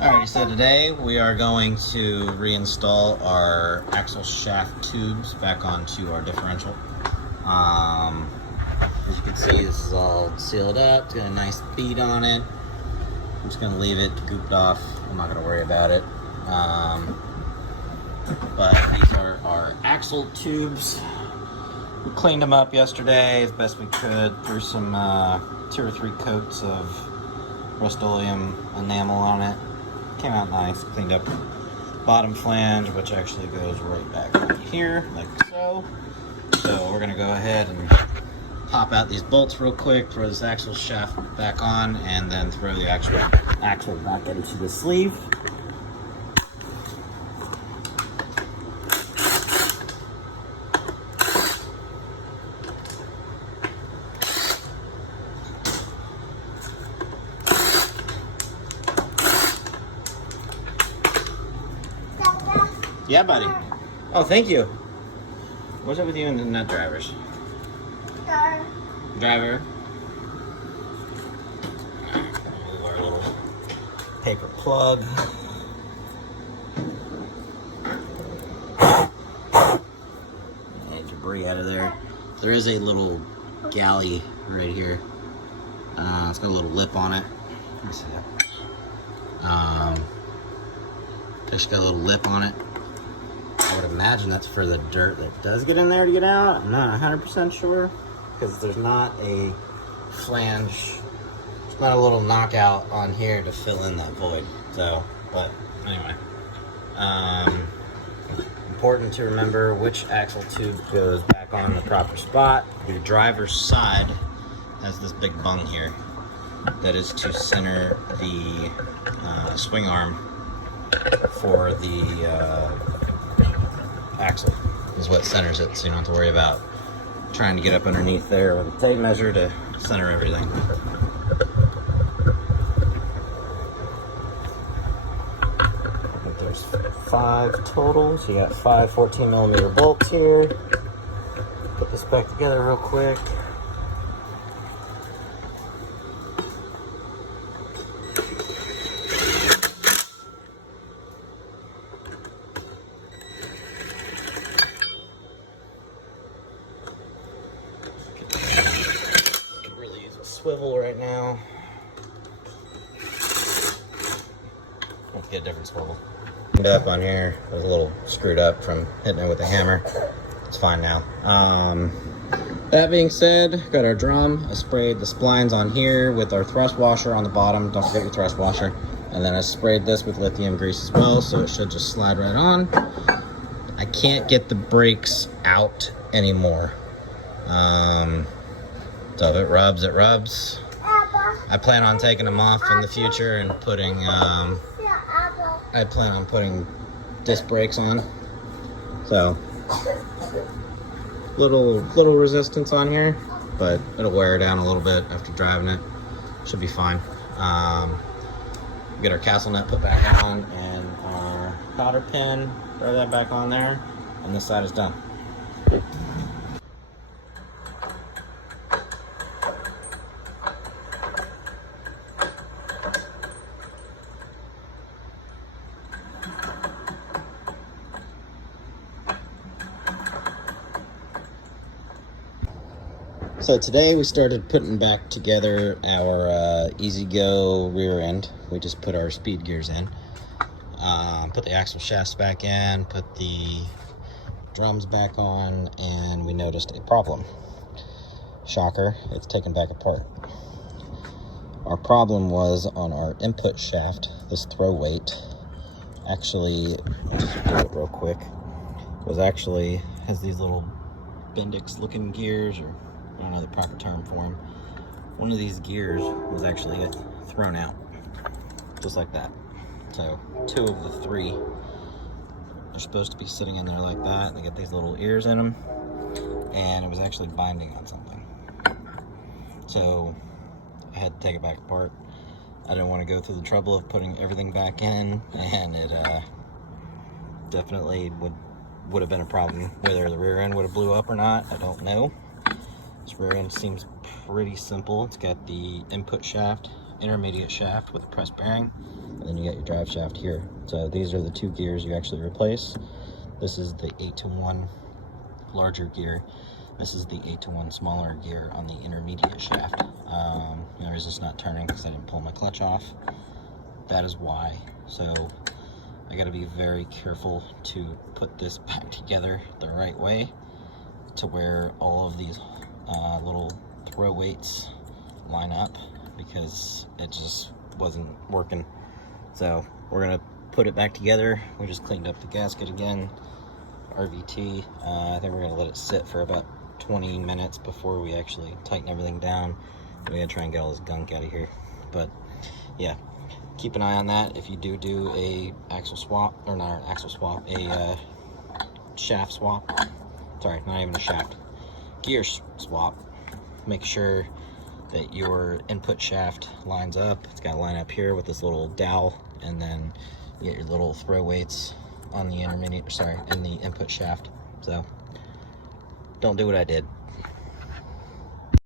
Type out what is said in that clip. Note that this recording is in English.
Alrighty, so today we are going to reinstall our axle shaft tubes back onto our differential. As you can see, this is all sealed up. It's got a nice bead on it. I'm just going to leave it gooped off. I'm not going to worry about it. But these are our axle tubes. We cleaned them up yesterday as best we could. Threw some 2 or 3 coats of Rust-Oleum enamel on it. Came out nice. Cleaned up bottom flange, which actually goes right back here, like so. So we're gonna go ahead and pop out these bolts real quick, throw this axle shaft back on, and then throw the actual axle back into the sleeve. Yeah, buddy. Oh, thank you. What's up with you and the nut drivers? Driver. Move our little paper plug. And debris out of there. There is a little galley right here. It's got a little lip on it. Let me see that. Just got a little lip on it. I would imagine that's for the dirt that does get in there to get out. I'm not 100% sure because there's not a flange, there's not a little knockout on here to fill in that void. So, but anyway, important to remember which axle tube goes back on the proper spot. The driver's side has this big bung here that is to center the swing arm for the axle. Is what centers it, so you don't have to worry about trying to get up underneath there with a tape measure to center everything. I think there's 5 total, so you got 5 14mm bolts here. Put this back together real quick. Swivel right now. Let's get a different swivel. Up on here, it was a little screwed up from hitting it with a hammer. It's fine now. That being said, got our drum. I sprayed the splines on here with our thrust washer on the bottom. Don't forget your thrust washer. And then I sprayed this with lithium grease as well, so it should just slide right on. I can't get the brakes out anymore. So if it rubs, it rubs. I plan on taking them off in the future and putting, I plan on putting disc brakes on. So, little resistance on here, but it'll wear down a little bit after driving it. Should be fine. Get our castle nut put back on and our cotter pin, throw that back on there, and this side is done. So today we started putting back together our EzGo rear end. We just put our speed gears in, put the axle shafts back in, put the drums back on, and we noticed a problem. Shocker, it's taken back apart. Our problem was on our input shaft. This throw weight actually, I'll just do it real quick, has these little Bendix looking gears, or I don't know the proper term for them. One of these gears was actually thrown out, just like that. So 2 of the 3 are supposed to be sitting in there like that. They get these little ears in them, and it was actually binding on something. So I had to take it back apart. I didn't want to go through the trouble of putting everything back in, and it definitely would have been a problem. Whether the rear end would have blew up or not, I don't know. This rear end seems pretty simple. It's got the input shaft intermediate shaft with a press bearing, and then you got your drive shaft here. So these are the two gears you actually replace. This is the 8-to-1 larger gear. This is the 8-to-1 smaller gear on the intermediate shaft. The reason it's not turning because I didn't pull my clutch off. That is why. So I got to be very careful to put this back together the right way to where all of these little throw weights line up, because it just wasn't working. So we're gonna put it back together. We just cleaned up the gasket again, RVT. I think we're gonna let it sit for about 20 minutes before we actually tighten everything down. We gotta try and get all this gunk out of here. But yeah, keep an eye on that. If you do a axle swap, or not an axle swap, a shaft swap, sorry, not even a shaft, gear swap, make sure that your input shaft lines up. It's got to line up here with this little dowel, and then you get your little throw weights on the in the input shaft. So don't do what I did.